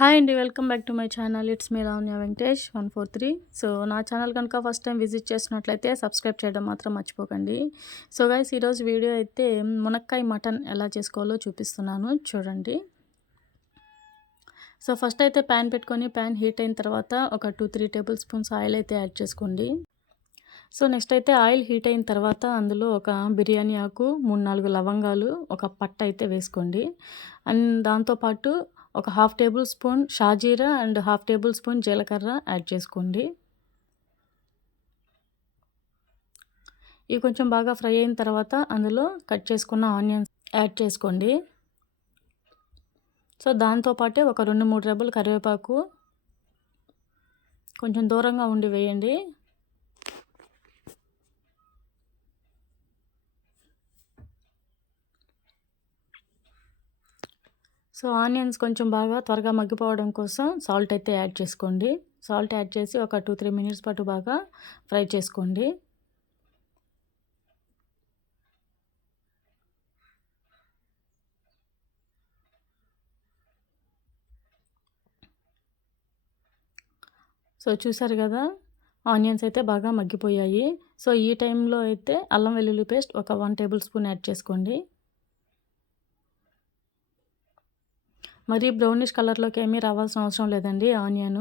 Hi అండి. Welcome back to my channel. It's me Lavanya Venkatesh 143. So నా channel కనుక first time visit చేసినట్లయితే subscribe చేయడం మాత్రం మర్చిపోకండి. సో గైస్, ఈరోజు వీడియో అయితే మునక్కాయ మటన్ ఎలా చేసుకోవాలో చూపిస్తున్నాను, చూడండి. సో ఫస్ట్ అయితే ప్యాన్ పెట్టుకొని ప్యాన్ హీట్ అయిన తర్వాత ఒక 2-3 టేబుల్ స్పూన్స్ ఆయిల్ అయితే యాడ్ చేసుకోండి. సో నెక్స్ట్ అయితే ఆయిల్ హీట్ అయిన తర్వాత అందులో ఒక బిర్యానీ ఆకు, 3-4 లవంగాలు, ఒక పట్ట అయితే వేసుకోండి. అండ్ దాంతోపాటు ఒక 1/2 టేబుల్ స్పూన్ షాజీరా అండ్ 1/2 టేబుల్ స్పూన్ జీలకర్ర యాడ్ చేసుకోండి. ఇవి కొంచెం బాగా ఫ్రై అయిన తర్వాత అందులో కట్ చేసుకున్న ఆనియన్స్ యాడ్ చేసుకోండి. సో దాంతోపాటే ఒక 2-3 రెబ్బలు కరివేపాకు కొంచెం దూరంగా ఉండి వేయండి. సో ఆనియన్స్ కొంచెం బాగా త్వరగా మగ్గిపోవడం కోసం సాల్ట్ అయితే యాడ్ చేసుకోండి. సాల్ట్ యాడ్ చేసి ఒక 2-3 మినిట్స్ పాటు బాగా ఫ్రై చేసుకోండి. సో చూసారు కదా, ఆనియన్స్ అయితే బాగా మగ్గిపోయాయి. సో ఈ టైంలో అయితే అల్లం వెల్లుల్లి పేస్ట్ ఒక 1 టేబుల్ స్పూన్ యాడ్ చేసుకోండి. మరి బ్రౌనిష్ కలర్లోకి ఏమీ రావాల్సిన అవసరం లేదండి. ఆనియన్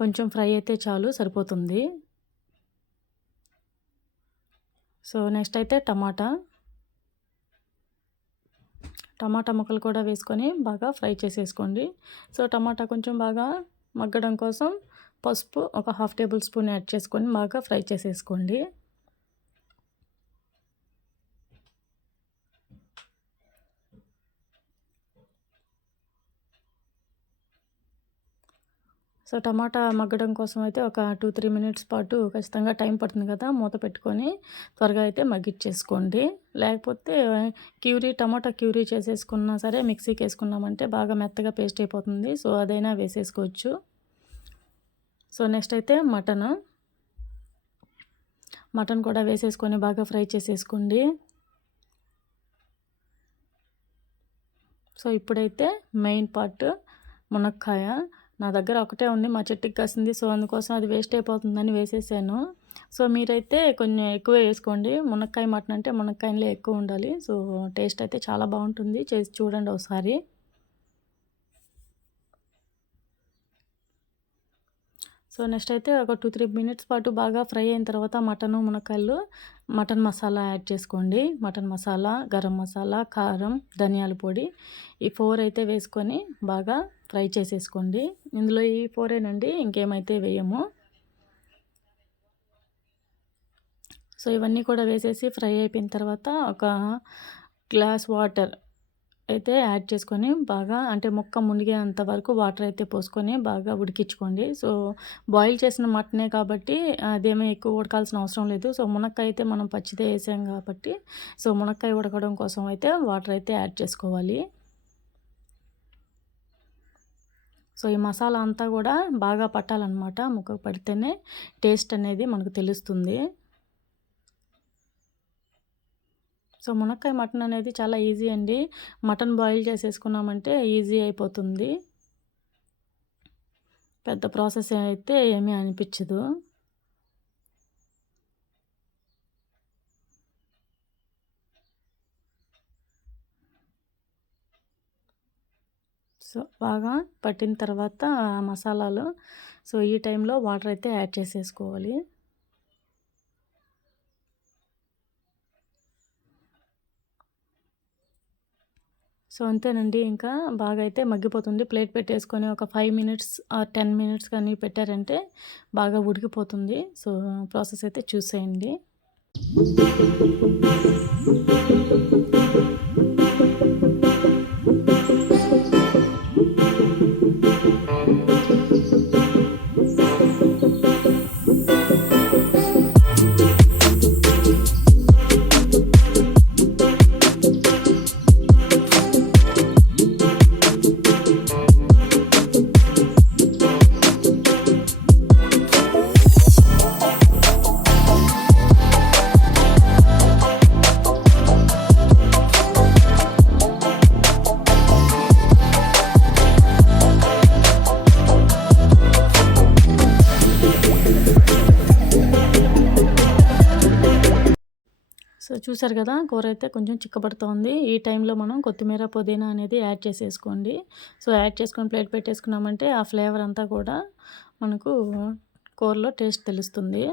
కొంచెం ఫ్రై అయితే చాలు, సరిపోతుంది. సో నెక్స్ట్ అయితే టమాటా ముక్కలు కూడా వేసుకొని బాగా ఫ్రై చేసేసుకోండి. సో టమాటా కొంచెం బాగా మగ్గడం కోసం పసుపు ఒక 1/2 టేబుల్ స్పూన్ యాడ్ చేసుకొని బాగా ఫ్రై చేసేసుకోండి. సో టమాటా మగ్గడం కోసం అయితే ఒక 2-3 మినిట్స్ పాటు ఖచ్చితంగా టైం పడుతుంది కదా, మూత పెట్టుకొని త్వరగా అయితే మగ్గిచ్చేసుకోండి. లేకపోతే టమాటా క్యూరీ చేసేసుకున్నా సరే మిక్సీకి వేసుకున్నామంటే బాగా మెత్తగా పేస్ట్ అయిపోతుంది. సో అదైనా వేసేసుకోవచ్చు. సో నెక్స్ట్ అయితే మటన్ కూడా వేసేసుకొని బాగా ఫ్రై చేసేసుకోండి. సో ఇప్పుడైతే మెయిన్ పార్ట్ మునక్కాయ. నా దగ్గర ఒకటే ఉంది, మా చెట్టుకి కాసింది. సో అందుకోసం అది వేస్ట్ అయిపోతుందని వేసేసాను. సో మీరైతే కొంచెం ఎక్కువ వేసుకోండి. మునక్కాయ మటన్ అంటే మునక్కాయలో ఎక్కువ ఉండాలి. సో టేస్ట్ అయితే చాలా బాగుంటుంది, చేసి చూడండి ఒకసారి. సో నెక్స్ట్ అయితే ఒక 2-3 మినిట్స్ పాటు బాగా ఫ్రై అయిన తర్వాత మటన్ మసాలా యాడ్ చేసుకోండి. మటన్ మసాలా, గరం మసాలా, కారం, ధనియాల పొడి, ఈ 4 అయితే వేసుకొని బాగా ఫ్రై చేసేసుకోండి. ఇందులో ఈ 4ఏనండి, ఇంకేమైతే వేయము. సో ఇవన్నీ కూడా వేసేసి ఫ్రై అయిపోయిన తర్వాత ఒక గ్లాస్ వాటర్ అయితే యాడ్ చేసుకొని బాగా, అంటే ముక్క మునిగేంత వరకు వాటర్ అయితే పోసుకొని బాగా ఉడికించుకోండి. సో బాయిల్ చేసిన మటనే కాబట్టి అదేమీ ఎక్కువ ఉడకాల్సిన అవసరం లేదు. సో మునక్కాయ అయితే మనం పచ్చిదే వేసాం కాబట్టి సో మునక్కాయ ఉడకడం కోసం అయితే వాటర్ అయితే యాడ్ చేసుకోవాలి. సో ఈ మసాలా అంతా కూడా బాగా పట్టాలన్నమాట. ముక్కకు పడితేనే టేస్ట్ అనేది మనకు తెలుస్తుంది. సో మునక్కాయ మటన్ అనేది చాలా ఈజీ అండి. మటన్ బాయిల్ చేసేసుకున్నామంటే ఈజీ అయిపోతుంది. పెద్ద ప్రాసెస్ అయితే ఏమీ అనిపించదు. సో బాగా పట్టిన తర్వాత మసాలాలు, సో ఈ టైంలో వాటర్ అయితే యాడ్ చేసేసుకోవాలి. సో అంతేనండి, ఇంకా బాగా అయితే మగ్గిపోతుంది. ప్లేట్ పెట్టేసుకొని ఒక 5 మినిట్స్ ఆర్ 10 మినిట్స్ కానీ పెట్టారంటే బాగా ఉడికిపోతుంది. సో ప్రాసెస్ అయితే చూసేయండి. చూసారు కదా! కూరైతే కొంచెం చిక్కబడుతోంది. ఈ టైంలో మనం కొత్తిమీర, పుదీనా అనేది యాడ్ చేసేసుకోండి. సో, యాడ్ చేసుకొని ప్లేట్ పెట్టేసుకున్నామంటే ఆ ఫ్లేవర్ అంతా కూడా మనకు కూరలో టేస్ట్ తెలుస్తుంది.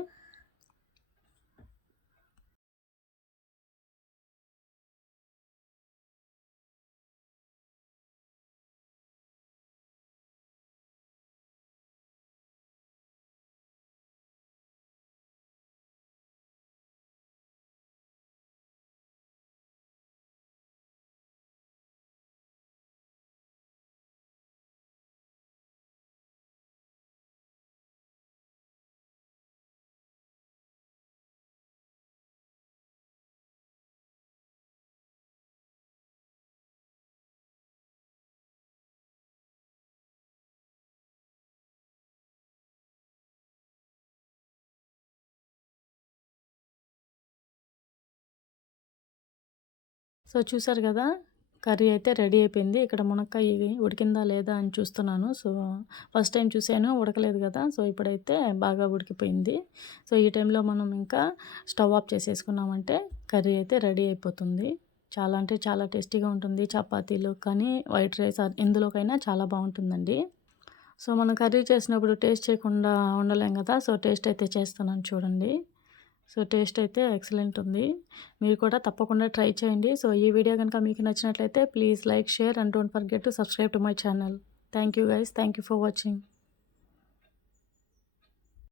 సో, చూసారు గదా! కర్రీ అయితే రెడీ అయిపోయింది. ఇక్కడ మునక్కాయ ఇవి ఉడికిందా లేదా అని చూస్తున్నాను. సో, ఫస్ట్ టైమ్ చూసాను ఉడకలేదు గదా! సో, ఇప్పుడైతే బాగా ఉడికిపోయింది. సో, ఈ టైంలో మనం ఇంకా స్టవ్ ఆఫ్ చేసేసుకున్నామంటే కర్రీ అయితే రెడీ అయిపోతుంది. చాలా అంటే చాలా టేస్టీగా ఉంటుంది. చపాతీలు కానీ, వైట్ రైస్ ఎందులోకైనా చాలా బావుంటుందండి. సో, మనం కర్రీ చేసినప్పుడు టేస్ట్ చేయకుండా ఉండలేం గదా! సో, టేస్ట్ అయితే చేస్తున్నాను చూడండి. సో, టేస్ట్ అయితే ఎక్సలెంట్ ఉంది. మీరు కూడా తప్పకుండా ట్రై చేయండి. సో, ఈ వీడియో గనుక మీకు నచ్చినట్లయితే please like, share and don't forget to subscribe to my channel. Thank you guys. Thank you for watching.